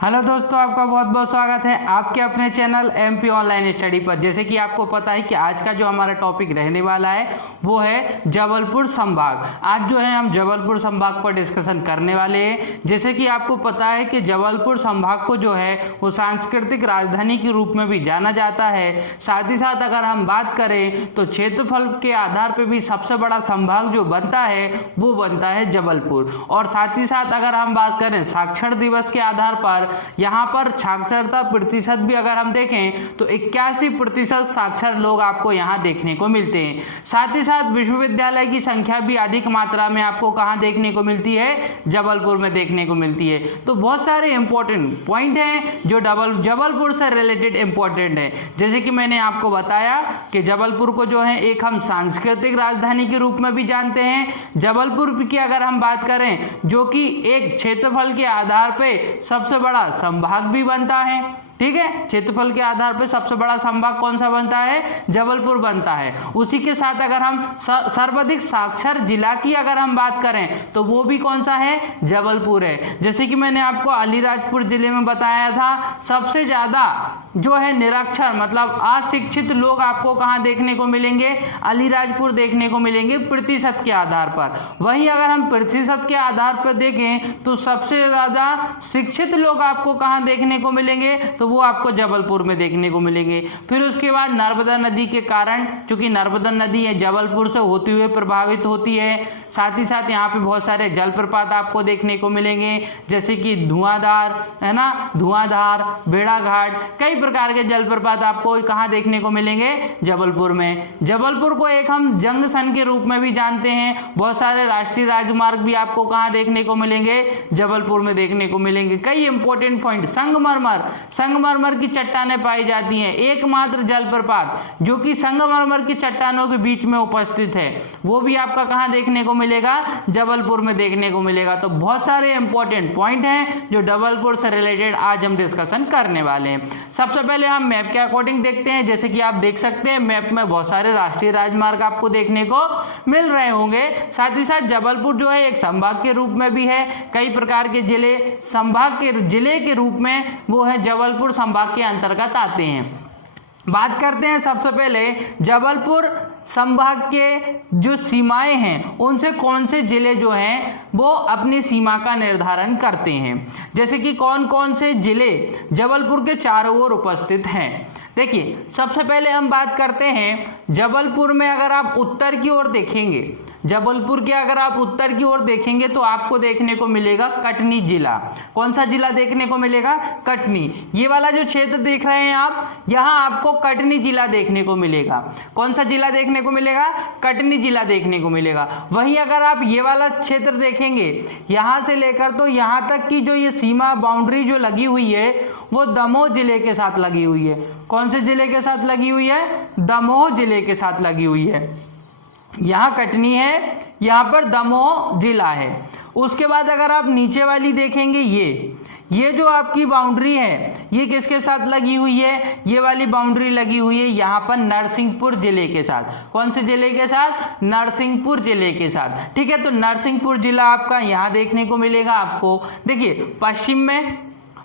Hello दोस्तों, आपका बहुत बहुत स्वागत है आपके अपने चैनल एमपी ऑनलाइन स्टडी पर। जैसे कि आपको पता है कि आज का जो हमारा टॉपिक रहने वाला है वो है जबलपुर संभाग। आज जो है हम जबलपुर संभाग पर डिस्कशन करने वाले हैं। जैसे कि आपको पता है कि जबलपुर संभाग को जो है वो सांस्कृतिक राजधानी के रूप में भी जाना जाता है। साथ ही साथ अगर हम बात करें तो क्षेत्रफल के आधार पर भी सबसे बड़ा संभाग जो बनता है वो बनता है जबलपुर। और साथ ही साथ अगर हम बात करें साक्षर दिवस के आधार पर, यहाँ पर साक्षरता प्रतिशत भी अगर हम देखें तो 81% साक्षर लोग आपको यहाँ देखने को मिलते हैं। साथ ही साथ विश्वविद्यालय की संख्या भी अधिक मात्रा में आपको कहाँ देखने को मिलती है? जबलपुर में देखने को मिलती है। तो बहुत सारे इंपॉर्टेंट पॉइंट हैं जो जबलपुर से रिलेटेड इंपॉर्टेंट है। जैसे कि मैंने आपको बताया कि जबलपुर को जो है एक हम सांस्कृतिक राजधानी के रूप में भी जानते हैं। जबलपुर की अगर हम बात करें जो कि एक क्षेत्रफल के आधार पर सबसे बड़ा संभाग भी बनता है। ठीक है, क्षेत्रफल के आधार पर सबसे बड़ा संभाग कौन सा बनता है? जबलपुर बनता है। उसी के साथ अगर हम सर्वाधिक साक्षर जिला की अगर हम बात करें तो वो भी कौन सा है? जबलपुर है। जैसे कि मैंने आपको अलीराजपुर जिले में बताया था, सबसे ज्यादा जो है निरक्षर मतलब अशिक्षित लोग आपको कहाँ देखने को मिलेंगे? अलीराजपुर देखने को मिलेंगे प्रतिशत के आधार पर। वहीं अगर हम प्रतिशत के आधार पर देखें तो सबसे ज्यादा शिक्षित लोग आपको कहाँ देखने को मिलेंगे? तो वो आपको जबलपुर में देखने को मिलेंगे। फिर उसके बाद नर्मदा नदी के कारण, चूंकि नर्मदा नदी है जबलपुर से होती हुए प्रभावित होती है। साथ ही साथ यहाँ पे बहुत सारे जलप्रपात आपको देखने को मिलेंगे, जैसे कि धुआंधार है ना, धुआंधार, भेड़ाघाट, कई प्रकार के जलप्रपात आपको कहाँ देखने को मिलेंगे? जबलपुर में। जबलपुर को एक हम जंक्शन के रूप में भी जानते हैं। बहुत सारे राष्ट्रीय राजमार्ग भी आपको कहाँ देखने को मिलेंगे? जबलपुर में देखने को मिलेंगे। कई इंपॉर्टेंट पॉइंट, संगमरमर की चट्टानें पाई जाती हैं। एकमात्र जलप्रपात जो कि संगमरमर की चट्टानों के बीच में उपस्थित है वो भी आपका कहां देखने को मिलेगा? जबलपुर में देखने को मिलेगा। तो बहुत सारे इंपॉर्टेंट पॉइंट हैं जो जबलपुर से रिलेटेड आज हम डिस्कशन करने वाले हैं। सबसे पहले हम मैप के अकॉर्डिंग देखते हैं। जैसे कि आप देख सकते हैं मैप में बहुत सारे राष्ट्रीय राजमार्ग आपको देखने को मिल रहे होंगे। साथ ही साथ जबलपुर जो है एक संभाग के रूप में भी है। कई प्रकार के जिले संभाग के जिले के रूप में वो है जबलपुर संभाग के अंतर्गत आते हैं। बात करते हैं सबसे पहले जबलपुर संभाग के जो सीमाएं हैं उनसे कौन से जिले जो हैं वो अपनी सीमा का निर्धारण करते हैं। जैसे कि कौन कौन से जिले जबलपुर के चारों ओर उपस्थित हैं। देखिए, सबसे पहले हम बात करते हैं जबलपुर में अगर आप उत्तर की ओर देखेंगे, जबलपुर के अगर आप उत्तर की ओर देखेंगे तो आपको देखने को मिलेगा कटनी जिला। कौन सा जिला देखने को मिलेगा? कटनी। ये वाला जो क्षेत्र देख रहे हैं आप, यहाँ आपको कटनी जिला देखने को मिलेगा। कौन सा जिला देखने को मिलेगा? कटनी जिला देखने को मिलेगा। वहीं अगर आप ये वाला क्षेत्र देखेंगे, यहाँ से लेकर तो यहाँ तक की जो ये सीमा बाउंड्री जो लगी हुई है वो दमोह जिले के साथ लगी हुई है। कौन से जिले के साथ लगी हुई है? दमोह जिले के साथ लगी हुई है। यहाँ कटनी है, यहाँ पर दमोह जिला है। उसके बाद अगर आप नीचे वाली देखेंगे, ये जो आपकी बाउंड्री है ये किसके साथ लगी हुई है? ये वाली बाउंड्री लगी हुई है यहाँ पर नरसिंहपुर जिले के साथ। कौन से जिले के साथ? नरसिंहपुर जिले के साथ। ठीक है, तो नरसिंहपुर जिला आपका यहाँ देखने को मिलेगा। आपको देखिए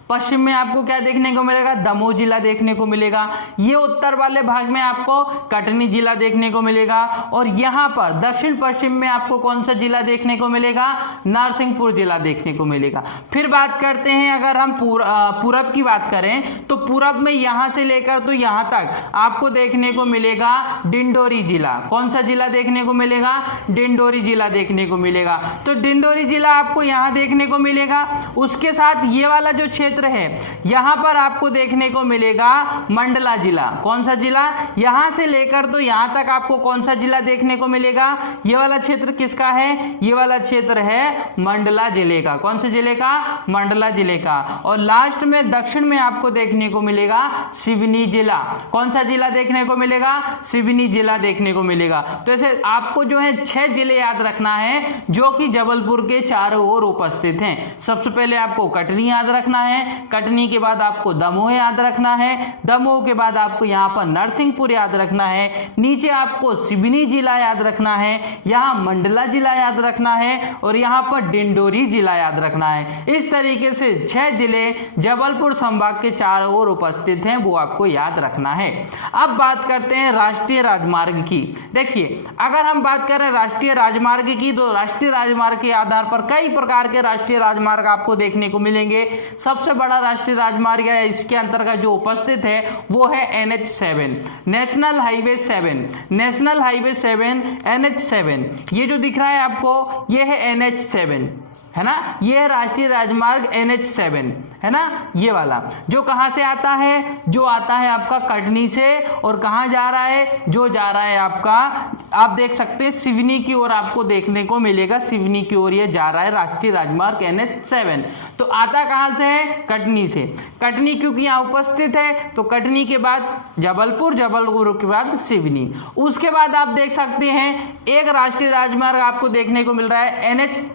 पश्चिम में आपको क्या देखने को मिलेगा? दमोह जिला देखने को मिलेगा। ये उत्तर वाले भाग में आपको कटनी जिला देखने को मिलेगा। और यहाँ पर दक्षिण पश्चिम में आपको कौन सा जिला देखने को मिलेगा? नरसिंहपुर जिला देखने को मिलेगा। फिर बात करते हैं अगर हम पूरब की बात करें तो पूरब में यहाँ से लेकर तो यहाँ तक आपको देखने को मिलेगा डिंडोरी जिला। कौन सा जिला देखने को मिलेगा? डिंडोरी जिला देखने को मिलेगा। तो डिंडोरी जिला आपको यहाँ देखने को मिलेगा। उसके साथ ये वाला जो क्षेत्र है यहां पर आपको देखने को मिलेगा मंडला जिला। कौन सा जिला? यहां से लेकर तो यहां तक आपको कौन सा जिला देखने को मिलेगा? ये वाला क्षेत्र किसका है? ये वाला क्षेत्र है मंडला जिले का। कौन से जिले का? मंडला जिले का। और लास्ट में दक्षिण में आपको देखने को मिलेगा सिवनी जिला। कौन सा जिला देखने को मिलेगा? सिवनी जिला देखने को मिलेगा। तो ऐसे आपको जो है 6 जिले याद रखना है जो कि जबलपुर के चारों ओर उपस्थित हैं। सबसे पहले आपको कटनी याद रखना है, कटनी के बाद आपको दमोह याद रखना है, दमोह के बाद आपको यहाँ पर नरसिंहपुर याद रखना है, नीचे आपको सिवनी जिला याद रखना है, यहाँ मंडला जिला याद रखना है और यहाँ पर डिंडोरी जिला याद रखना है। इस तरीके से 6 जिले जबलपुर संभाग के चारों ओर उपस्थित हैं, वो आपको याद रखना है। अब बात करते हैं राष्ट्रीय राजमार्ग की। देखिए, अगर हम बात करें राष्ट्रीय राजमार्ग की तो राष्ट्रीय राजमार्ग के आधार पर कई प्रकार के राष्ट्रीय राजमार्ग आपको देखने को मिलेंगे। सबसे बड़ा राष्ट्रीय राजमार्ग है इसके अंतर्गत जो उपस्थित है वो है NH7, national highway 7, national highway 7 NH7। ये जो दिख रहा है आपको ये है NH7, है ना, ये है राष्ट्रीय राजमार्ग NH7, है ना, ये वाला जो कहाँ से आता है, जो आता है आपका कटनी से और कहाँ जा रहा है, जो जा रहा है आपका, आप देख सकते हैं सिवनी की ओर आपको देखने को मिलेगा, सिवनी की ओर ये जा रहा है राष्ट्रीय राजमार्ग NH7। तो आता कहाँ से है, कटनी से। कटनी क्योंकि यहाँ उपस्थित है तो कटनी के बाद जबलपुर, जबलपुर के बाद सिवनी। उसके बाद आप देख सकते हैं एक राष्ट्रीय राजमार्ग आपको देखने को मिल रहा है NH45।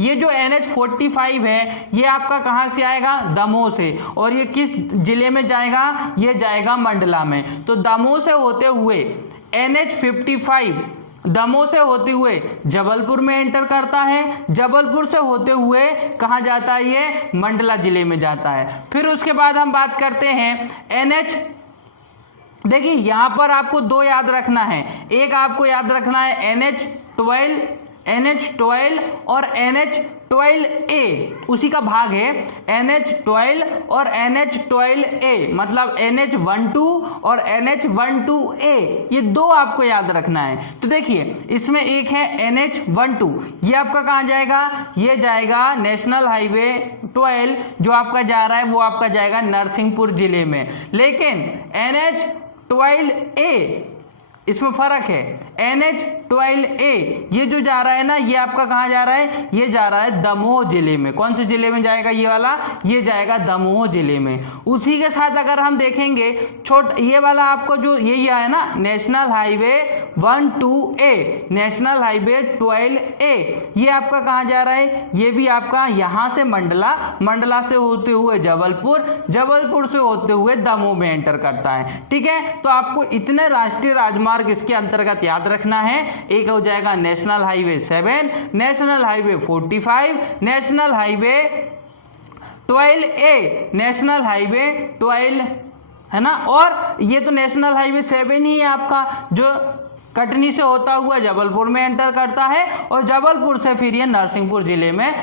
ये जो NH45 है ये आपका कहाँ से आएगा, दमोह से, और ये किस जिले में जाएगा, ये जाएगा मंडला में। तो दमोह से होते हुए NH55 दमोह से होते हुए जबलपुर में एंटर करता है, जबलपुर से होते हुए कहाँ जाता है, ये मंडला जिले में जाता है। फिर उसके बाद हम बात करते हैं देखिए यहाँ पर आपको 2 याद रखना है, एक आपको याद रखना है NH12 और NH12A, उसी का भाग है NH12 और NH12A, मतलब NH12 और NH12A, ये 2 आपको याद रखना है। तो देखिए इसमें एक है NH12, ये आपका कहाँ जाएगा, ये जाएगा नेशनल हाईवे 12 जो आपका जा रहा है वो आपका जाएगा नरसिंहपुर जिले में। लेकिन NH12A इसमें फर्क है, NH12A ये जो जा रहा है ना ये आपका कहाँ जा रहा है, ये जा रहा है दमोह जिले में। कौन से जिले में जाएगा ये वाला, ये जाएगा दमोह जिले में। उसी के साथ अगर हम देखेंगे ये वाला आपको जो यही है ना national highway 12A, national highway 12A, ये आपका कहाँ जा रहा है, ये भी आपका यहाँ से मंडला, मंडला से होते हुए जबलपुर, जबलपुर से होते हुए दमोह में एंटर करता है। ठीक है, तो आपको इतने राष्ट्रीय राजमार्ग इसके अंतर्गत याद रखना है। एक हो जाएगा national highway 7, national highway 45, national highway 12A, national highway 12, है ना, और ये तो नेशनल हाईवे 7 ही है आपका जो कटनी से होता हुआ जबलपुर में एंटर करता है और जबलपुर से फिर ये नरसिंहपुर जिले में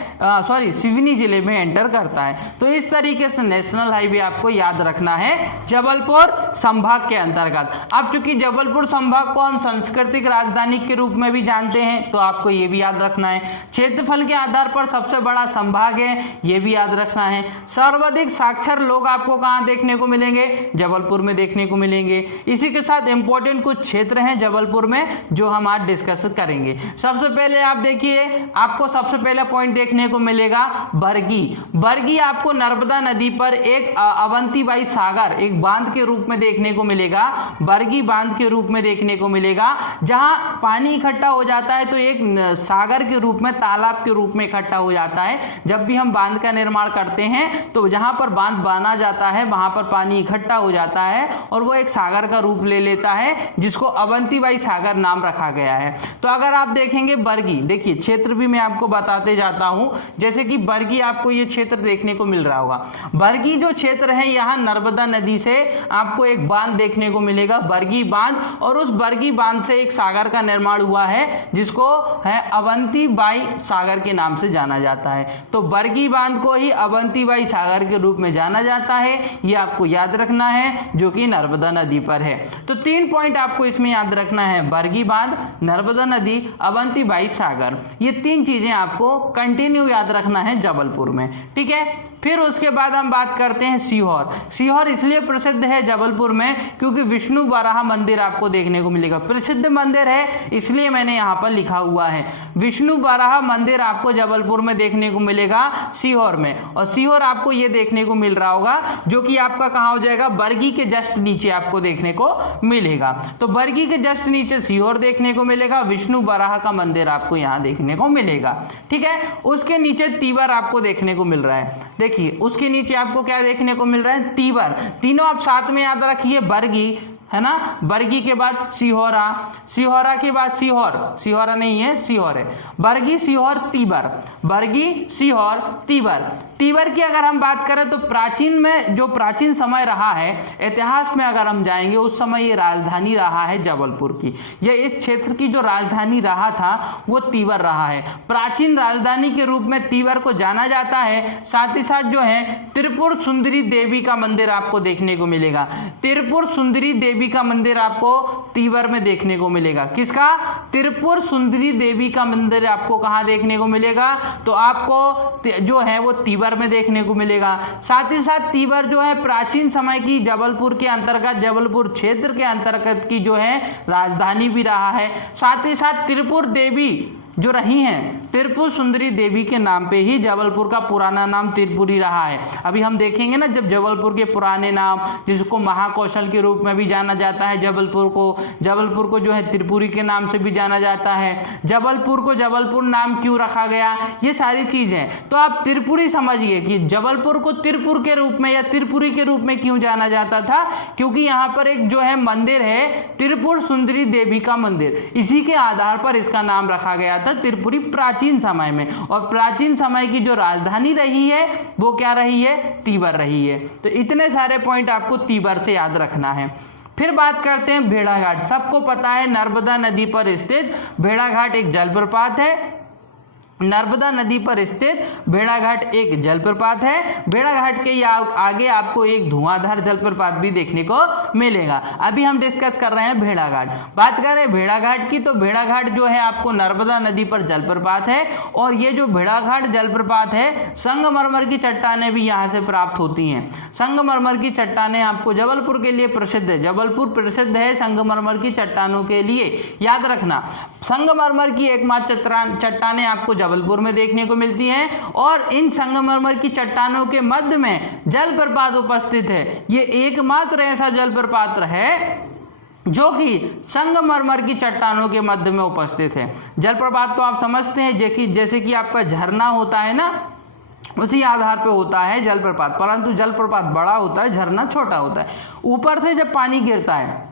सिवनी जिले में एंटर करता है। तो इस तरीके से नेशनल हाईवे आपको याद रखना है जबलपुर संभाग के अंतर्गत। अब चूंकि जबलपुर संभाग को हम सांस्कृतिक राजधानी के रूप में भी जानते हैं तो आपको ये भी याद रखना है। क्षेत्रफल के आधार पर सबसे बड़ा संभाग है, ये भी याद रखना है। सर्वाधिक साक्षर लोग आपको कहाँ देखने को मिलेंगे, जबलपुर में देखने को मिलेंगे। इसी के साथ इंपॉर्टेंट कुछ क्षेत्र हैं जबलपुर में जो हम आज डिस्कस करेंगे। सबसे पहले आप देखिए, आपको सबसे पहला पॉइंट देखने को मिलेगा बरगी। बरगी आपको नर्मदा नदी पर एक अवंतीबाई सागर एक बांध के रूप में देखने को मिलेगा, बरगी बांध के रूप में देखने को मिलेगा, जहां पानी इकट्ठा हो जाता है तो एक सागर के रूप में, तालाब के रूप में इकट्ठा हो जाता है। जब भी हम बांध का निर्माण करते हैं तो जहां पर बांध बना जाता है वहां पर पानी इकट्ठा हो जाता है और वो एक सागर का रूप ले लेता है, जिसको अवंतीबाई सागर नाम रखा गया है। तो अगर आप देखेंगे बरगी, देखिए क्षेत्र भी मैं आपको बताते जाता हूं, जैसे कि बरगी आपको ये क्षेत्र देखने को मिल रहा होगा। बरगी जो क्षेत्र है यहाँ नर्मदा नदी से आपको एक बांध देखने को मिलेगा, बरगी बांध, और उस बरगी बांध से एक सागर का निर्माण हुआ है जिसको है अवंतीबाई सागर के नाम से जाना जाता है। तो बरगी बांध को ही अवंतीबाई सागर के रूप में जाना जाता है, ये आपको याद रखना है, जो कि नर्मदा नदी पर है। तो 3 पॉइंट आपको इसमें याद रखना है, बरगी बांध, नर्मदा नदी, अवंतीबाई सागर, ये 3 चीजें आपको कंटिन्यू याद रखना है जबलपुर में। ठीक है, फिर उसके बाद हम बात करते हैं सीहोर। सीहोर इसलिए प्रसिद्ध है जबलपुर में क्योंकि विष्णु वराह मंदिर आपको देखने को मिलेगा, प्रसिद्ध मंदिर है इसलिए मैंने यहाँ पर लिखा हुआ है। विष्णु वराह मंदिर आपको जबलपुर में देखने को मिलेगा सीहोर में, और सीहोर आपको ये देखने को मिल रहा होगा जो कि आपका कहाँ हो जाएगा, बरगी के जस्ट नीचे आपको देखने को मिलेगा। तो बरगी के जस्ट नीचे नीचे सीहोर देखने को मिलेगा, विष्णु बराह का मंदिर आपको यहाँ देखने को मिलेगा। ठीक है, उसके नीचे तीवर आपको देखने को मिल रहा है। देखिए उसके नीचे आपको क्या देखने को मिल रहा है, तीवर। तीनों आप साथ में याद रखिए, बरगी है ना, बरगी के बाद सिहोरा, सिहोरा के बाद सीहोर, सिहोरा नहीं है सीहोर है, बरगी सीहोर तीबर, बरगी सीहोर तीबर। तीबर की अगर हम बात करें तो प्राचीन में जो प्राचीन समय रहा है, इतिहास में अगर हम जाएंगे उस समय ये राजधानी रहा है जबलपुर की। ये इस क्षेत्र की जो राजधानी रहा था वो तीवर रहा है। प्राचीन राजधानी के रूप में तीवर को जाना जाता है। साथ ही साथ जो है त्रिपुर सुंदरी देवी का मंदिर आपको देखने को मिलेगा। त्रिपुर सुंदरी देवी का मंदिर आपको तीवर में देखने को मिलेगा। किसका? त्रिपुर सुंदरी देवी का मंदिर आपको कहां देखने को मिलेगा? तो आपको जो है वो तीवर में देखने को मिलेगा। साथ ही साथ तीवर जो है प्राचीन समय की जबलपुर के अंतर्गत, जबलपुर क्षेत्र के अंतर्गत की जो है राजधानी भी रहा है। साथ ही साथ त्रिपुर देवी जो रही हैं, त्रिपुर सुंदरी देवी के नाम पे ही जबलपुर का पुराना नाम त्रिपुरी रहा है। अभी हम देखेंगे ना, जब जबलपुर के पुराने नाम, जिसको महाकौशल के रूप में भी जाना जाता है, जबलपुर को जो है त्रिपुरी के नाम से भी जाना जाता है। जबलपुर को जबलपुर नाम क्यों रखा गया, ये सारी चीजें तो आप त्रिपुरी समझिए कि जबलपुर को त्रिपुर के रूप में या त्रिपुरी के रूप में क्यों जाना जाता था, क्योंकि यहाँ पर एक जो है मंदिर है त्रिपुर सुंदरी देवी का मंदिर, इसी के आधार पर इसका नाम रखा गया था त्रिपुरी प्राचीन समय में। और प्राचीन समय की जो राजधानी रही है वो क्या रही है? तीवर रही है। तो इतने सारे पॉइंट आपको तीवर से याद रखना है। फिर बात करते हैं भेड़ाघाट। सबको पता है नर्मदा नदी पर स्थित भेड़ाघाट एक जलप्रपात है। नर्मदा नदी पर स्थित भेड़ाघाट एक जलप्रपात है। भेड़ाघाट के आगे आपको एक धुआंधार जलप्रपात भी देखने को मिलेगा। अभी हम डिस्कस कर रहे हैं भेड़ाघाट। बात करें भेड़ाघाट की तो भेड़ाघाट जो है आपको नर्मदा नदी पर जलप्रपात है। और ये जो भेड़ाघाट जलप्रपात है, संगमरमर की चट्टानें भी यहाँ से प्राप्त होती हैं। संगमरमर की चट्टानें आपको जबलपुर के लिए प्रसिद्ध है। जबलपुर प्रसिद्ध है संगमरमर की चट्टानों के लिए, याद रखना। संगमरमर की एकमात्र चट्टानें आपको जबलपुर में देखने को मिलती हैं। और इन संगमरमर की चट्टानों के मध्य में जलप्रपात उपस्थित है। ये एकमात्र ऐसा जलप्रपात है जो कि संगमरमर की चट्टानों के मध्य में उपस्थित है। जलप्रपात तो आप समझते हैं जैसे कि आपका झरना होता है ना, उसी आधार पे होता है जलप्रपात, परंतु जलप्रपात बड़ा होता है, झरना छोटा होता है। ऊपर से जब पानी गिरता है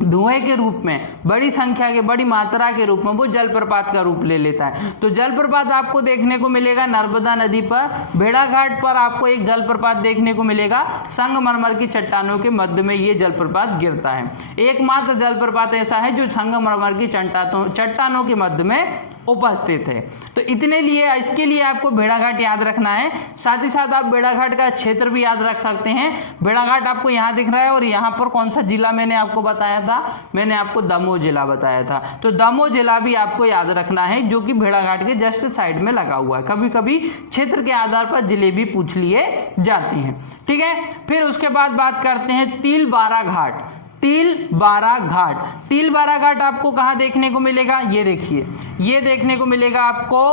धुएं के रूप में, बड़ी संख्या के, बड़ी मात्रा के रूप में, वो जलप्रपात का रूप ले लेता है। तो जलप्रपात आपको देखने को मिलेगा नर्मदा नदी पर। भेड़ाघाट पर आपको एक जलप्रपात देखने को मिलेगा। संगमरमर की चट्टानों के मध्य में ये जलप्रपात गिरता है। एकमात्र जलप्रपात ऐसा है जो संगमरमर की चट्टानों के मध्य में उपस्थित है। तो इतने लिए इसके लिए आपको भेड़ाघाट याद रखना है। साथ ही साथ आप भेड़ाघाट का क्षेत्र भी याद रख सकते हैं। भेड़ाघाट आपको यहाँ दिख रहा है और यहाँ पर कौन सा जिला मैंने आपको बताया था? मैंने आपको दमोह जिला बताया था। तो दमोह जिला भी आपको याद रखना है, जो कि भेड़ाघाट के जस्ट साइड में लगा हुआ है। कभी कभी क्षेत्र के आधार पर जिले भी पूछ लिए जाते हैं। ठीक है, फिर उसके बाद बात करते हैं तिलवारा घाट। तिलवारा घाट, तिलवारा घाट आपको कहाँ देखने को मिलेगा? ये देखिए, ये देखने को मिलेगा आपको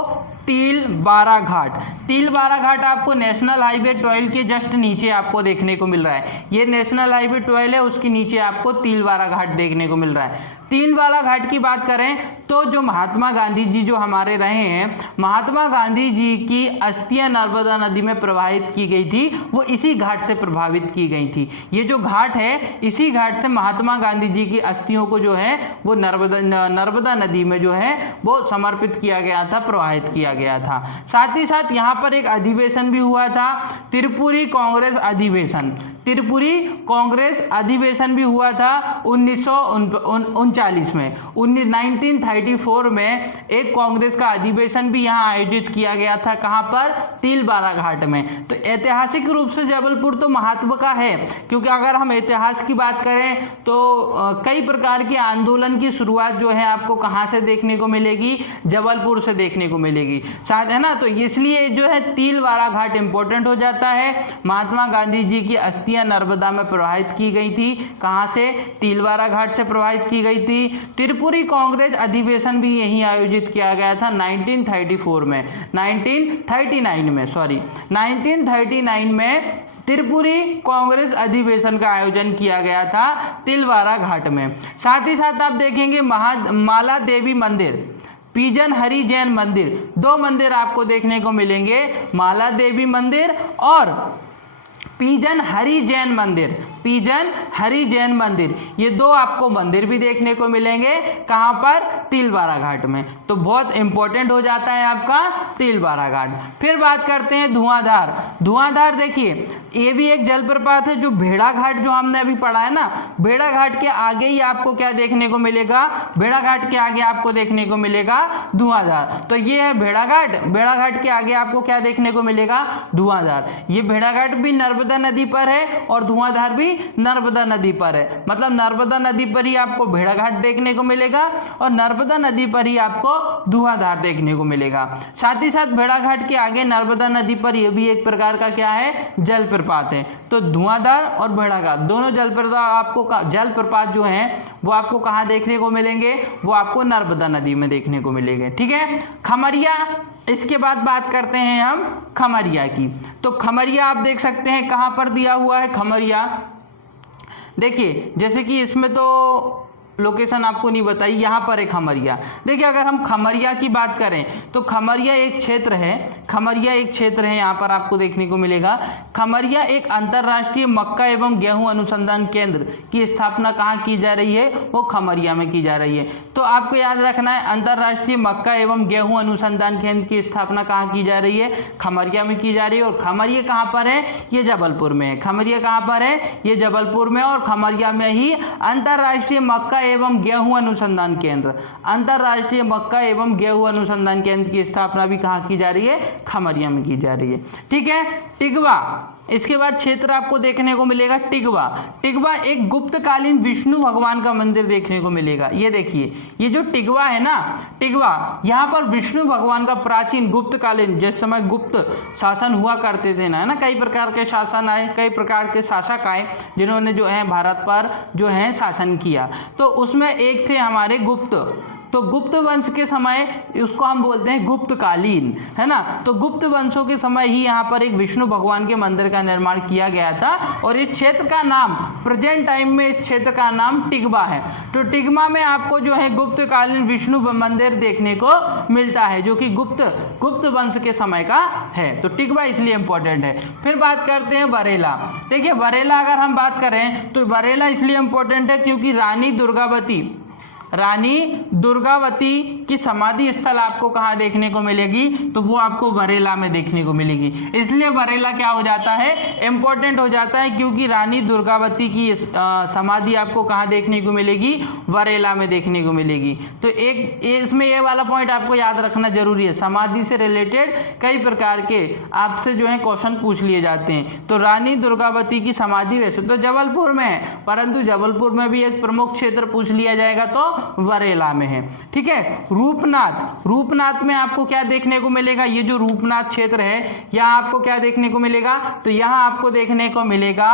तिलवारा घाट। तिलवारा घाट आपको नेशनल हाईवे 12 के जस्ट नीचे आपको देखने को मिल रहा है। ये नेशनल हाईवे 12 है, उसके नीचे आपको तिलवारा घाट देखने को मिल रहा है। तिलवारा घाट की बात करें तो जो महात्मा गांधी जी जो हमारे रहे हैं, महात्मा गांधी जी की अस्थियां नर्मदा नदी में प्रवाहित की गई थी, वो इसी घाट से प्रभावित की गई थी। ये जो घाट है, इसी घाट से महात्मा गांधी जी की अस्थियों को जो है वो नर्मदा नदी में जो है वो समर्पित किया गया था, प्रवाहित किया गया था। साथ ही साथ यहाँ पर एक अधिवेशन भी हुआ था, त्रिपुरी कांग्रेस अधिवेशन। त्रिपुरी कांग्रेस अधिवेशन भी हुआ था 1939 में। 1934 में एक कांग्रेस का अधिवेशन भी यहाँ आयोजित किया गया था। कहाँ पर? तिलवारा घाट में। तो ऐतिहासिक रूप से जबलपुर तो महत्व का है, क्योंकि अगर हम इतिहास की बात करें तो कई प्रकार के आंदोलन की शुरुआत जो है आपको कहाँ से देखने को मिलेगी? जबलपुर से देखने को मिलेगी, शायद, है ना। तो इसलिए जो है तिलवारा घाट इंपॉर्टेंट हो जाता है। महात्मा गांधी जी की अस्थियां नदियां नर्मदा में प्रवाहित की गई थी। कहाँ से? तिलवारा घाट से प्रवाहित की गई थी। त्रिपुरी कांग्रेस अधिवेशन भी यहीं आयोजित किया गया था 1939 में त्रिपुरी कांग्रेस अधिवेशन का आयोजन किया गया था तिलवारा घाट में। साथ ही साथ आप देखेंगे माला देवी मंदिर, पीजन हरि जैन मंदिर, दो मंदिर आपको देखने को मिलेंगे, माला देवी मंदिर और पीजन हरि जैन मंदिर, पीजन हरि जैन मंदिर, ये दो आपको मंदिर भी देखने को मिलेंगे। कहाँ पर? तिलवारा घाट में। तो बहुत इंपॉर्टेंट हो जाता है आपका तिलवारा घाट। फिर बात करते हैं धुआंधार। धुआंधार देखिए ये भी एक जलप्रपात है जो भेड़ा घाट जो हमने अभी पढ़ा है ना, भेड़ा घाट के आगे ही आपको क्या देखने को मिलेगा? भेड़ा घाट के आगे आपको देखने को मिलेगा धुआंधार। तो ये है भेड़ा घाट, भेड़ा घाट के आगे आपको क्या देखने को मिलेगा? धुआंधार। ये भेड़ा घाट भी नर्मदा नदी पर है और धुआंधार भी नर्मदा नदी पर है। मतलब नर्मदा नदी पर ही आपको भेड़ा घाट देखने को मिलेगा और नर्मदा नदी पर ही आपको धुआंधार देखने को मिलेगा। साथ ही साथ भेड़ा घाट के आगे नर्मदा नदी पर यह भी एक प्रकार का क्या है? जलप्रपात है। तो धुआंधार और भेड़ा घाट दोनों जलप्रपात जो हैं वो आपको कहाँ देखने को मिलेंगे? वो आपको नर्मदा नदी में देखने को मिलेंगे। ठीक है। खमरिया, इसके बाद बात करते हैं हम खमरिया की। तो खमरिया आप देख सकते हैं कहाँ पर दिया हुआ है खमरिया। देखिए जैसे कि इसमें तो लोकेशन आपको नहीं बताई, यहाँ पर है खमरिया। देखिए अगर हम खमरिया की बात करें तो खमरिया एक क्षेत्र है, खमरिया एक क्षेत्र है, यहाँ पर आपको देखने को मिलेगा। खमरिया एक अंतर्राष्ट्रीय मक्का एवं गेहूं अनुसंधान केंद्र की स्थापना कहाँ की जा रही है? वो खमरिया में की जा रही है। तो आपको याद रखना है अंतर्राष्ट्रीय मक्का एवं गेहूं अनुसंधान केंद्र की स्थापना कहाँ की जा रही है? खमरिया में की जा रही है। और खमरिया कहाँ पर है? ये जबलपुर में है। खमरिया कहाँ पर है? ये जबलपुर में। और खमरिया में ही अंतर्राष्ट्रीय मक्का एवं गेहूं अनुसंधान केंद्र, अंतर्राष्ट्रीय मक्का एवं गेहूं अनुसंधान केंद्र की स्थापना भी कहाँ की जा रही है? खमरिया में की जा रही है। ठीक है। टिगवा, इसके बाद क्षेत्र आपको देखने को मिलेगा टिगवा। टिगवा एक गुप्तकालीन विष्णु भगवान का मंदिर देखने को मिलेगा। ये देखिए ये जो टिगवा है ना, टिगवा यहाँ पर विष्णु भगवान का प्राचीन गुप्तकालीन, जिस समय गुप्त शासन हुआ करते थे ना, है ना, कई प्रकार के शासन आए, कई प्रकार के शासक आए जिन्होंने जो है भारत पर जो है शासन किया। तो उसमें एक थे हमारे गुप्त। तो गुप्त वंश के समय उसको हम बोलते हैं गुप्तकालीन, है ना। तो गुप्त वंशों के समय ही यहाँ पर एक विष्णु भगवान के मंदिर का निर्माण किया गया था और इस क्षेत्र का नाम प्रेजेंट टाइम में इस क्षेत्र का नाम टिगवा है। तो टिगवा में आपको जो है गुप्तकालीन विष्णु मंदिर देखने को मिलता है जो कि गुप्त वंश के समय का है। तो टिगवा इसलिए इंपॉर्टेंट है। फिर बात करते हैं बरेला। देखिए बरेला अगर हम बात करें तो बरेला इसलिए इंपॉर्टेंट है क्योंकि रानी दुर्गावती की समाधि स्थल आपको कहाँ देखने को मिलेगी? तो वो आपको बरेला में देखने को मिलेगी। इसलिए बरेला क्या हो जाता है? इंपॉर्टेंट हो जाता है क्योंकि रानी दुर्गावती की समाधि आपको कहाँ देखने को मिलेगी? बरेला में देखने को मिलेगी। तो एक इसमें ये वाला पॉइंट आपको याद रखना जरूरी है। समाधि से रिलेटेड कई प्रकार के आपसे जो है क्वेश्चन पूछ लिए जाते हैं। तो रानी दुर्गावती की समाधि वैसे तो जबलपुर में है, परंतु जबलपुर में भी एक प्रमुख क्षेत्र पूछ लिया जाएगा तो बरेला में है। ठीक है। रूपनाथ में आपको क्या देखने को मिलेगा? ये जो रूपनाथ क्षेत्र है यहाँ आपको क्या देखने को मिलेगा? तो यहाँ आपको देखने को मिलेगा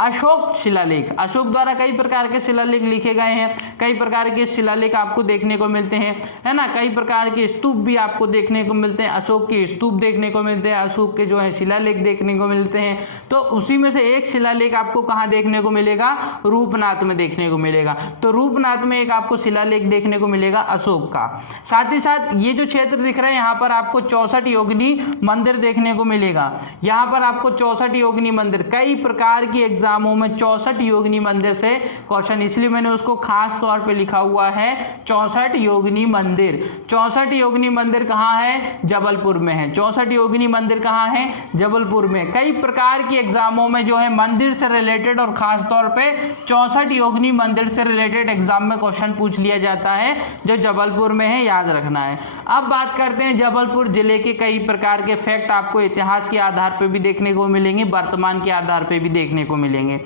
अशोक शिलालेख। अशोक द्वारा कई प्रकार के शिलालेख लिखे गए हैं, कई प्रकार के शिलालेख आपको देखने को मिलते हैं, है ना। कई प्रकार के स्तूप भी आपको देखने को मिलते हैं, अशोक के स्तूप देखने को मिलते हैं, अशोक के जो है शिलालेख देखने को मिलते हैं। तो उसी में से एक शिलालेख आपको कहाँ देखने को मिलेगा? रूपनाथ में देखने को मिलेगा। तो रूपनाथ में एक आपको शिलालेख देखने को मिलेगा अशोक का। साथ ही साथ ये जो क्षेत्र दिख रहा है यहाँ पर आपको 64 योगिनी मंदिर देखने को मिलेगा। यहाँ पर आपको 64 योगिनी मंदिर, कई प्रकार की एग्जामों में 64 योगिनी मंदिर से क्वेश्चन, इसलिए मैंने उसको खास तौर पे लिखा हुआ है 64 योगिनी मंदिर। 64 योगिनी मंदिर कहाँ है? जबलपुर में है। 64 योगिनी मंदिर कहाँ है? जबलपुर में। कई प्रकार की एग्जामों में जो है मंदिर से रिलेटेड और खास तौर पे 64 योगिनी मंदिर से रिलेटेड एग्जाम में क्वेश्चन पूछ लिया जाता है जो जबलपुर में है, याद रखना है। अब बात करते हैं जबलपुर जिले के कई प्रकार के फैक्ट आपको इतिहास के आधार पर भी देखने को मिलेंगे, वर्तमान के आधार पर भी देखने को मिलेंगे।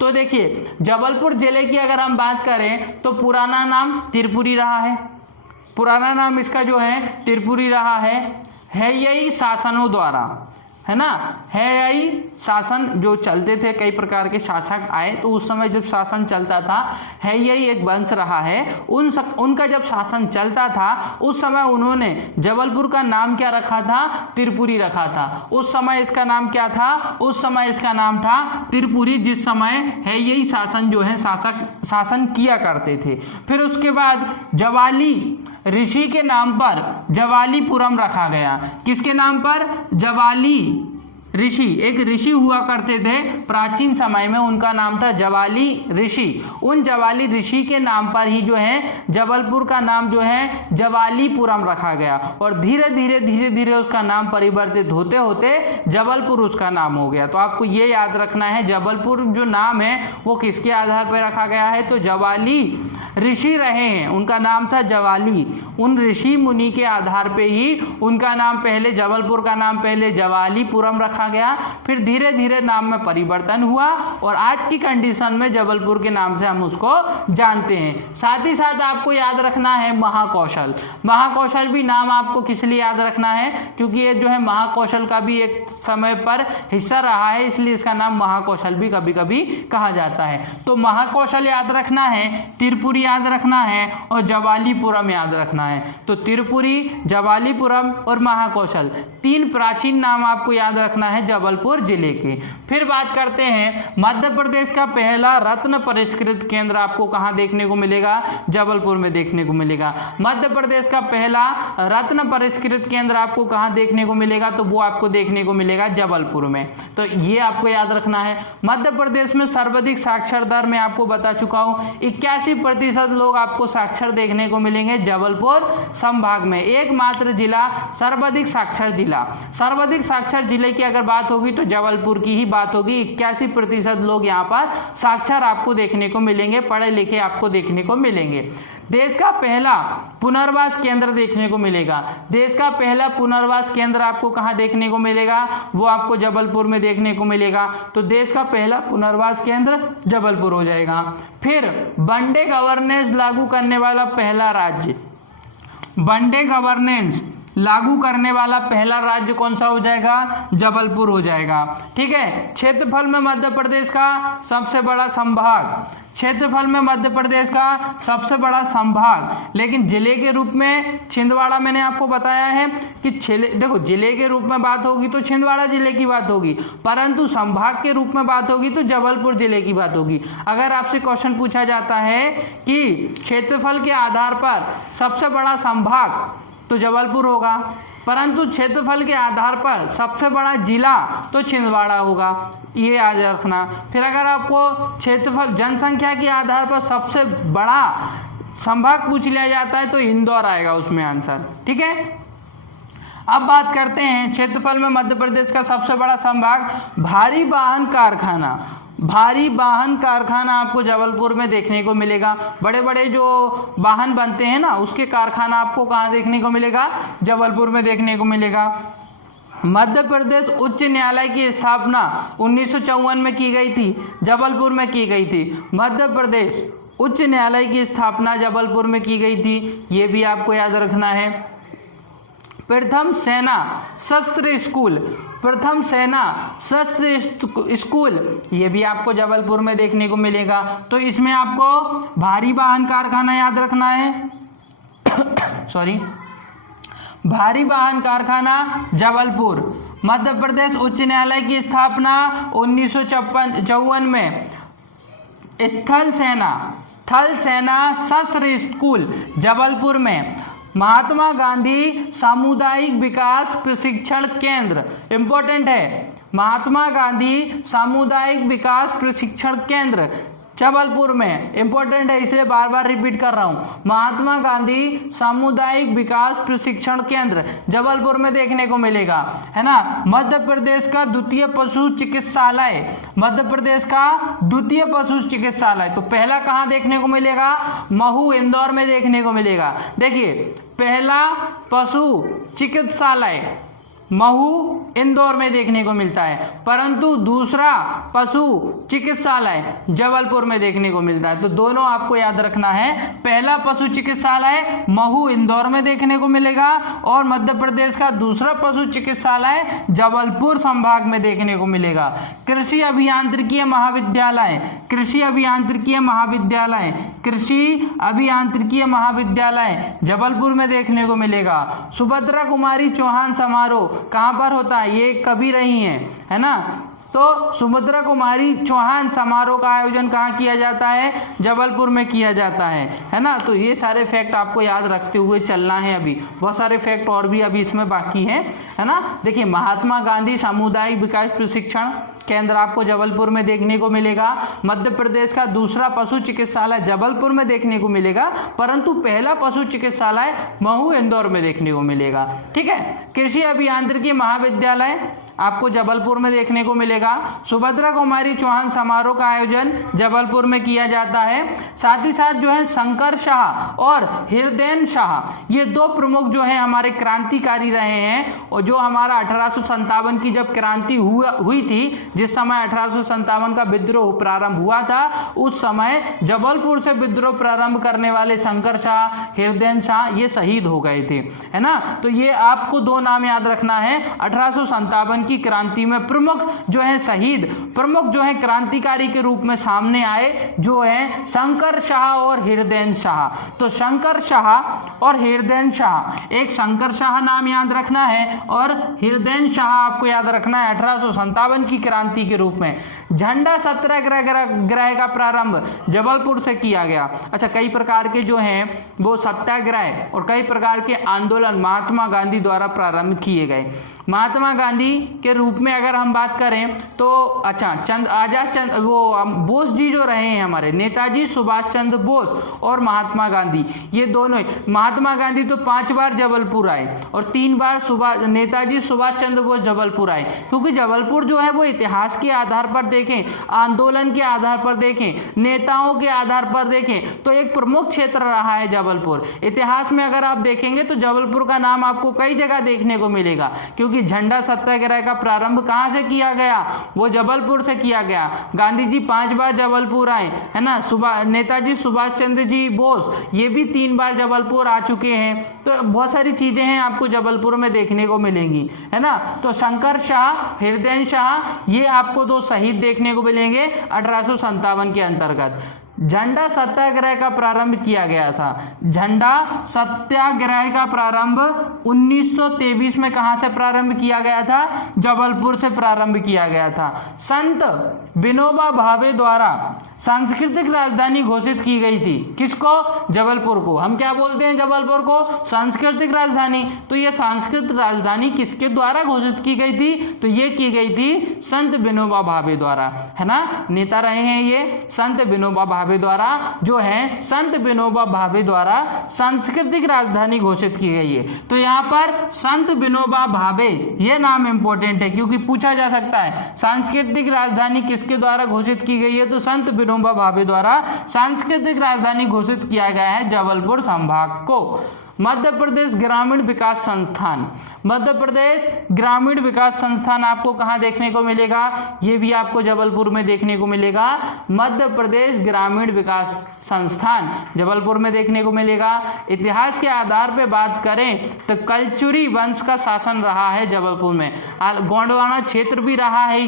तो देखिए जबलपुर जिले की अगर हम बात करें तो पुराना नाम त्रिपुरी रहा है, पुराना नाम इसका जो है त्रिपुरी रहा है यही शासनों द्वारा, है ना, हैयाई शासन जो चलते थे, कई प्रकार के शासक आए, तो उस समय जब शासन चलता था, हैयाई एक वंश रहा है, उनका जब शासन चलता था उस समय उन्होंने जबलपुर का नाम क्या रखा था, त्रिपुरी रखा था। उस समय इसका नाम क्या था, उस समय इसका नाम था त्रिपुरी, जिस समय हैयाई शासन जो है शासन किया करते थे। फिर उसके बाद जवाली ऋषि के नाम पर जवालीपुरम रखा गया। किसके नाम पर, जवाली ऋषि, एक ऋषि हुआ करते थे प्राचीन समय में, उनका नाम था जवाली ऋषि। उन जवाली ऋषि के नाम पर ही जो है जबलपुर का नाम जो है जवालीपुरम रखा गया, और धीरे धीरे उसका नाम परिवर्तित होते होते जबलपुर उसका नाम हो गया। तो आपको ये याद रखना है, जबलपुर जो नाम है वो किसके आधार पर रखा गया है, तो जवाली ऋषि रहे हैं, उनका नाम था जवाली। उन ऋषि मुनि के आधार पे ही उनका नाम, पहले जबलपुर का नाम पहले जवालीपुरम रखा गया, फिर धीरे धीरे नाम में परिवर्तन हुआ, और आज की कंडीशन में जबलपुर के नाम से हम उसको जानते हैं। साथ ही साथ आपको याद रखना है महाकौशल। महाकौशल भी नाम आपको किस लिए याद रखना है, क्योंकि ये जो है महाकौशल का भी एक समय पर हिस्सा रहा है, इसलिए इसका नाम महाकौशल भी कभी कभी कहा जाता है। तो महाकौशल याद रखना है, त्रिपुरी याद रखना है, और जवालीपुरम याद रखना है। तो त्रिपुरी, जवालीपुरम और महाकौशल, तीन प्राचीन नाम आपको याद रखना है जबलपुर जिले के। फिर बात करते हैं मध्य प्रदेश का पहला रत्न परिष्कृत केंद्र आपको कहां देखने को मिलेगा, जबलपुर में देखने को मिलेगा। मध्य प्रदेश का पहला रत्न परिष्कृत केंद्र आपको कहां देखने को मिलेगा, तो वो आपको देखने को मिलेगा जबलपुर में। तो ये आपको याद रखना है। मध्य प्रदेश में सर्वाधिक साक्षर दर मैं आपको बता चुका हूं, 81% लोग आपको साक्षर देखने को मिलेंगे जबलपुर संभाग में। एकमात्र जिला सर्वाधिक साक्षर जिला, सर्वाधिक साक्षर जिले की अगर बात होगी तो जबलपुर की ही बात होगी। 81% लोग यहाँ पर साक्षर आपको देखने को मिलेंगे, पढ़े लिखे आपको देखने को मिलेंगे। देश का पहला पुनर्वास केंद्र देखने को मिलेगा। देश का पहला पुनर्वास केंद्र आपको कहाँ देखने को मिलेगा, वो आपको जबलपुर में देखने को मिलेगा। तो देश का पहला पुनर्वास केंद्र जबलपुर हो जाएगा। फिर वनडे गवर्नेंस लागू करने वाला पहला राज्य, वनडे गवर्नेंस लागू करने वाला पहला राज्य कौन सा हो जाएगा, जबलपुर हो जाएगा। ठीक है। क्षेत्रफल में मध्य प्रदेश का सबसे बड़ा संभाग, क्षेत्रफल में मध्य प्रदेश का सबसे बड़ा संभाग, लेकिन जिले के रूप में छिंदवाड़ा, मैंने आपको बताया है कि देखो जिले के रूप में बात होगी तो छिंदवाड़ा जिले की बात होगी, परंतु संभाग के रूप में बात होगी तो जबलपुर जिले की बात होगी। अगर आपसे क्वेश्चन पूछा जाता है कि क्षेत्रफल के आधार पर सबसे बड़ा संभाग तो जबलपुर होगा, परंतु क्षेत्रफल के आधार पर सबसे बड़ा जिला तो छिंदवाड़ा होगा, ये याद रखना। फिर अगर आपको क्षेत्रफल जनसंख्या के आधार पर सबसे बड़ा संभाग पूछ लिया जाता है तो इंदौर आएगा उसमें आंसर। ठीक है। अब बात करते हैं क्षेत्रफल में मध्य प्रदेश का सबसे बड़ा संभाग, भारी वाहन कारखाना। भारी वाहन कारखाना आपको जबलपुर में देखने को मिलेगा। बड़े बड़े जो वाहन बनते हैं ना, उसके कारखाना आपको कहाँ देखने को मिलेगा, जबलपुर में देखने को मिलेगा। मध्य प्रदेश उच्च न्यायालय की स्थापना 1954 में की गई थी, जबलपुर में की गई थी। मध्य प्रदेश उच्च न्यायालय की स्थापना जबलपुर में की गई थी, ये भी आपको याद रखना है। प्रथम सेना शस्त्र स्कूल, प्रथम सेना शस्त्र स्कूल, ये भी आपको जबलपुर में देखने को मिलेगा। तो इसमें आपको भारी वाहन कारखाना याद रखना है सॉरी, भारी वाहन कारखाना जबलपुर। मध्य प्रदेश उच्च न्यायालय की स्थापना 1954 में। थल सेना शस्त्र स्कूल जबलपुर में। महात्मा गांधी सामुदायिक विकास प्रशिक्षण केंद्र, इंपॉर्टेंट है, महात्मा गांधी सामुदायिक विकास प्रशिक्षण केंद्र जबलपुर में, इंपॉर्टेंट है, इसलिए बार बार रिपीट कर रहा हूँ। महात्मा गांधी सामुदायिक विकास प्रशिक्षण केंद्र जबलपुर में देखने को मिलेगा, है ना। मध्य प्रदेश का द्वितीय पशु चिकित्सालय, मध्य प्रदेश का द्वितीय पशु चिकित्सालय, तो पहला कहाँ देखने को मिलेगा, महू इंदौर में देखने को मिलेगा। देखिए पहला पशु चिकित्सालय महू इंदौर में देखने को मिलता है, परंतु दूसरा पशु चिकित्सालय जबलपुर में देखने को मिलता है। तो दोनों आपको याद रखना है, पहला पशु चिकित्सालय महू इंदौर में देखने को मिलेगा और मध्य प्रदेश का दूसरा पशु चिकित्सालय जबलपुर संभाग में देखने को मिलेगा। कृषि अभियांत्रिकीय महाविद्यालय, कृषि अभियांत्रिकीय महाविद्यालय, कृषि अभियांत्रिकीय महाविद्यालय जबलपुर में देखने को मिलेगा। सुभद्रा कुमारी चौहान समारोह कहाँ पर होता है, ये कभी रही है ना। तो सुभद्रा कुमारी चौहान समारोह का आयोजन कहाँ किया जाता है, जबलपुर में किया जाता है ना। तो ये सारे फैक्ट आपको याद रखते हुए चलना है। अभी बहुत सारे फैक्ट और भी अभी इसमें बाकी हैं, है ना। देखिए, महात्मा गांधी सामुदायिक विकास प्रशिक्षण केंद्र आपको जबलपुर में देखने को मिलेगा। मध्य प्रदेश का दूसरा पशु चिकित्सालय जबलपुर में देखने को मिलेगा, परंतु पहला पशु चिकित्सालय महू इंदौर में देखने को मिलेगा। ठीक है, कृषि अभियांत्रिकी महाविद्यालय आपको जबलपुर में देखने को मिलेगा। सुभद्रा कुमारी चौहान समारोह का आयोजन जबलपुर में किया जाता है। साथ ही साथ जो है शंकर शाह और हृदयन शाह, ये दो प्रमुख जो है हमारे क्रांतिकारी रहे हैं। और जो हमारा 1857 की जब क्रांति हुई थी, जिस समय 1857 का विद्रोह प्रारंभ हुआ था, उस समय जबलपुर से विद्रोह प्रारंभ करने वाले शंकर शाह, हृदयन शाह ये शहीद हो गए थे, है ना। तो ये आपको दो नाम याद रखना है। 1857 की क्रांति में प्रमुख जो है शहीद, प्रमुख जो है क्रांतिकारी के रूप में सामने आए, जो है शंकर शाह और हृदयन शाह। तो शंकर शाह और हृदयन शाह, एक शंकर शाह नाम याद रखना है और हृदयन शाह आपको याद रखना है 1857 की क्रांति के रूप में। झंडा सत्याग्रह का प्रारंभ जबलपुर से किया गया। अच्छा, कई प्रकार के जो हैं वो सत्याग्रह और कई प्रकार के आंदोलन महात्मा गांधी द्वारा प्रारंभ किए गए। महात्मा गांधी के रूप में अगर हम बात करें तो अच्छा, आजाद बोस जी जो रहे हैं हमारे, नेताजी सुभाष चंद्र बोस और महात्मा गांधी, ये दोनों। महात्मा गांधी तो 5 बार जबलपुर आए और 3 बार नेताजी सुभाष चंद्र बोस जबलपुर आए। क्योंकि जबलपुर जो है वो इतिहास के आधार पर देखें, आंदोलन के आधार पर देखें, नेताओं के आधार पर देखें तो एक प्रमुख क्षेत्र रहा है जबलपुर। इतिहास में अगर आप देखेंगे तो जबलपुर का नाम आपको कई जगह देखने को मिलेगा, क्योंकि झंडा सत्याग्रह का प्रारंभ कहां से किया गया, वो जबलपुर से किया गया। गांधी जी 5 बार जबलपुर आए, है ना। नेताजी सुभाष चंद्र जी बोस ये भी 3 बार जबलपुर आ चुके हैं। तो बहुत सारी चीजें हैं आपको जबलपुर में देखने को मिलेंगी, है ना। तो शंकर शाह, हृदयन शाह ये आपको 2 शहीद देखने को मिलेंगे 1857 के अंतर्गत। झंडा सत्याग्रह का प्रारंभ किया गया था। झंडा सत्याग्रह का प्रारंभ 1923 में कहां से प्रारंभ किया गया था, जबलपुर से प्रारंभ किया गया था। संत विनोबा भावे द्वारा सांस्कृतिक राजधानी घोषित की गई थी। किसको, जबलपुर को। हम क्या बोलते हैं जबलपुर को, सांस्कृतिक राजधानी। तो ये सांस्कृतिक राजधानी किसके द्वारा घोषित की गई थी, तो ये की गई थी संत विनोबा भावे द्वारा, है ना। नेता रहे हैं ये संत विनोबा भावे द्वारा, जो है संत विनोबा भावे द्वारा सांस्कृतिक राजधानी घोषित की गई है। तो यहाँ पर संत विनोबा भावे ये नाम इंपॉर्टेंट है, क्योंकि पूछा जा सकता है सांस्कृतिक राजधानी किसके द्वारा घोषित की गई है, तो संत विनोबा भावे द्वारा सांस्कृतिक राजधानी घोषित किया गया है जबलपुर संभाग को। मध्य प्रदेश ग्रामीण विकास संस्थान, मध्य प्रदेश ग्रामीण विकास संस्थान आपको कहाँ देखने को मिलेगा, ये भी आपको जबलपुर में देखने को मिलेगा। मध्य प्रदेश ग्रामीण विकास संस्थान जबलपुर में देखने को मिलेगा। इतिहास के आधार पर बात करें तो कलचुरी वंश का शासन रहा है जबलपुर में। गोंडवाना क्षेत्र भी रहा है।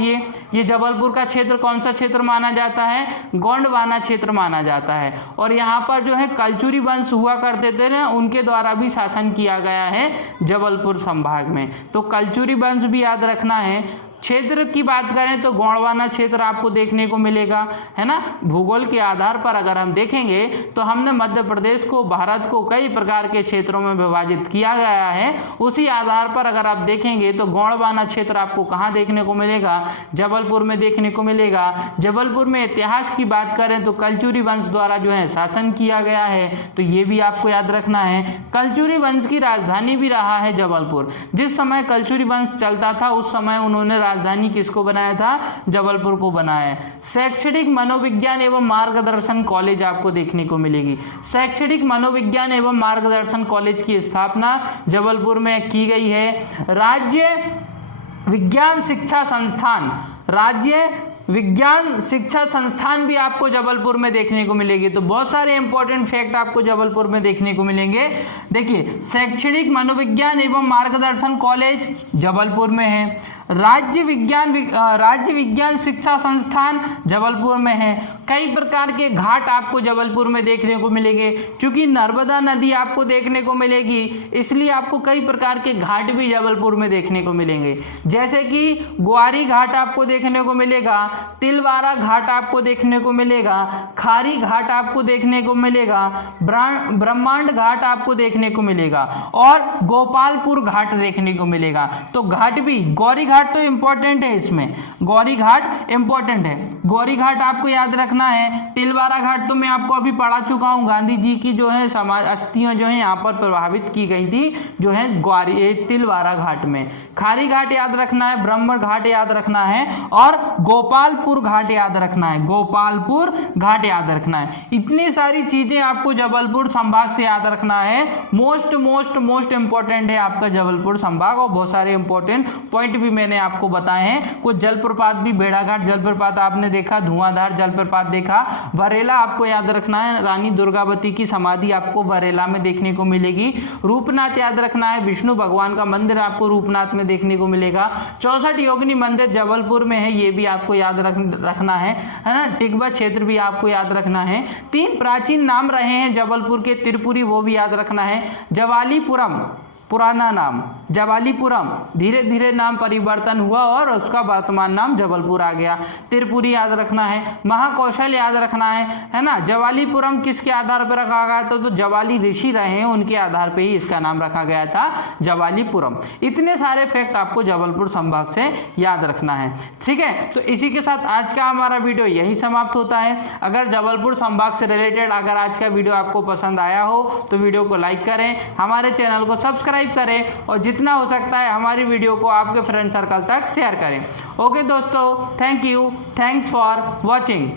ये जबलपुर का क्षेत्र कौन सा क्षेत्र माना जाता है, गोंडवाना क्षेत्र माना जाता है। और यहाँ पर जो है कलचुरी वंश हुआ करते थे ना, उनके द्वारा भी शासन किया गया है जबलपुर संभाग में। तो कलचुरी वंश भी याद रखना है। क्षेत्र की बात करें तो गोंडवाना क्षेत्र आपको देखने को मिलेगा, है ना। भूगोल के आधार पर अगर हम देखेंगे तो हमने मध्य प्रदेश को, भारत को कई प्रकार के क्षेत्रों में विभाजित किया गया है। उसी आधार पर अगर आप देखेंगे तो गोंडवाना क्षेत्र आपको कहाँ देखने को मिलेगा, जबलपुर में देखने को मिलेगा। जबलपुर में इतिहास की बात करें तो कलचुरी वंश द्वारा जो है शासन किया गया है, तो ये भी आपको याद रखना है। कलचुरी वंश की राजधानी भी रहा है जबलपुर। जिस समय कलचुरी वंश चलता था उस समय उन्होंने राजधानी किसको बनाया था? जबलपुर को बनाया है। शैक्षणिक मनोविज्ञान एवं मार्गदर्शन कॉलेज आपको देखने को मिलेगी। शैक्षणिक मनोविज्ञान एवं मार्गदर्शन कॉलेज की स्थापना जबलपुर में की गई है। राज्य विज्ञान शिक्षा संस्थान, राज्य विज्ञान शिक्षा संस्थान भी आपको जबलपुर में देखने को मिलेगी। तो बहुत सारे इंपॉर्टेंट फैक्ट आपको जबलपुर में देखने को मिलेंगे। देखिए, शैक्षणिक मनोविज्ञान एवं मार्गदर्शन कॉलेज जबलपुर में है। राज्य विज्ञान शिक्षा संस्थान जबलपुर में है। कई प्रकार के घाट आपको जबलपुर में देखने को मिलेंगे। क्योंकि नर्मदा नदी आपको देखने को मिलेगी, इसलिए आपको कई प्रकार के घाट भी जबलपुर में देखने को मिलेंगे। जैसे कि ग्वारी घाट आपको देखने को मिलेगा, तिलवारा घाट आपको देखने को मिलेगा, खारी घाट आपको देखने को मिलेगा, ब्रह्मांड घाट आपको देखने को मिलेगा और गोपालपुर घाट देखने को मिलेगा। तो घाट भी, गौरी घाट तो इंपॉर्टेंट है, इसमें गौरी घाट इंपॉर्टेंट है। गौरी घाट आपको याद रखना है। तिलवारा घाट तो मैं आपको अभी पढ़ा चुका हूं, गांधी जी की जो है समाज अस्थियां जो है यहाँ पर प्रभावित की गई थी, जो है तिलवारा घाट में। खारी घाट याद रखना है, ब्रह्म घाट याद रखना है और गोपालपुर घाट याद रखना है, गोपालपुर घाट याद रखना है। इतनी सारी चीजें आपको जबलपुर संभाग से याद रखना है। मोस्ट इंपॉर्टेंट है आपका जबलपुर संभाग, और बहुत सारे इंपॉर्टेंट पॉइंट भी मैंने आपको बताए हैं। कुछ जलप्रपात भी, भेड़ाघाट जलप्रपात आपने देखा, धुआंधार जलप्रपात देखा। वरेला आपको याद रखना है, रानी दुर्गावती की समाधि आपको वरेला में देखने को मिलेगी। रूपनाथ याद रखना है, विष्णु भगवान का मंदिर आपको रूपनाथ में देखने को मिलेगा। 64 योगिनी मंदिर जबलपुर में है, ये भी आपको याद रखना है ना। टिकवा क्षेत्र भी आपको याद रखना है। 3 प्राचीन नाम रहे हैं जबलपुर के त्रिपुरी, वो भी याद रखना है। जवालीपुरम पुराना नाम जवालीपुरम, धीरे धीरे नाम परिवर्तन हुआ और उसका वर्तमान नाम जबलपुर आ गया। त्रिपुरी याद रखना है। महाकौशल याद रखना है ना। जवालीपुरम किसके आधार पर रखा गया था? तो जवाली ऋषि रहे हैं, उनके आधार पर ही इसका नाम रखा गया था जवालीपुरम। इतने सारे फैक्ट आपको जबलपुर संभाग से याद रखना है। ठीक है, तो इसी के साथ आज का हमारा वीडियो यही समाप्त होता है। अगर जबलपुर संभाग से रिलेटेड अगर आज का वीडियो आपको पसंद आया हो तो वीडियो को लाइक करें, हमारे चैनल को सब्सक्राइब करें और जितना हो सकता है हमारी वीडियो को आपके फ्रेंड सर्कल तक शेयर करें। ओके दोस्तों, thank you, thanks for watching.